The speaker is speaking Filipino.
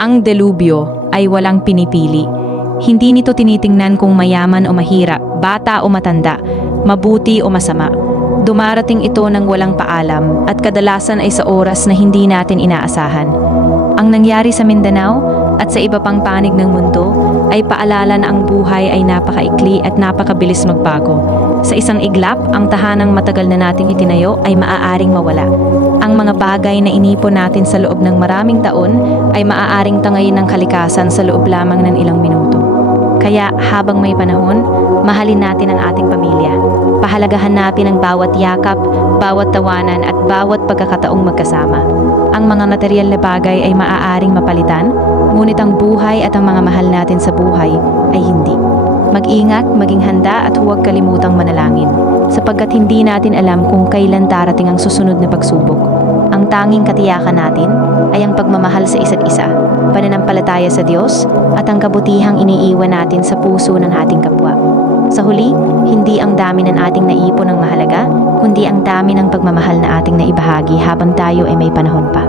Ang delubyo ay walang pinipili. Hindi nito tinitingnan kung mayaman o mahirap, bata o matanda, mabuti o masama. Dumarating ito ng walang paalam at kadalasan ay sa oras na hindi natin inaasahan. Ang nangyari sa Mindanao at sa iba pang panig ng mundo ay paalala na ang buhay ay napakaikli at napakabilis magbago. Sa isang iglap, ang tahanang matagal na nating itinayo ay maaaring mawala. Ang mga bagay na inipon natin sa loob ng maraming taon ay maaaring tangayin ng kalikasan sa loob lamang ng ilang minuto. Kaya habang may panahon, mahalin natin ang ating pamilya. Pahalagahan natin ang bawat yakap, bawat tawanan at bawat pagkakataong magkasama. Ang mga material na bagay ay maaaring mapalitan, ngunit ang buhay at ang mga mahal natin sa buhay ay hindi. Mag-ingat, maging handa at huwag kalimutang manalangin, sapagkat hindi natin alam kung kailan darating ang susunod na pagsubok. Ang tanging katiyakan natin ay ang pagmamahal sa isa't isa, pananampalataya sa Diyos, at ang kabutihang iniiwan natin sa puso ng ating kapwa. Sa huli, hindi ang dami ng ating naipon ang mahalaga, kundi ang dami ng pagmamahal na ating naibahagi habang tayo ay may panahon pa.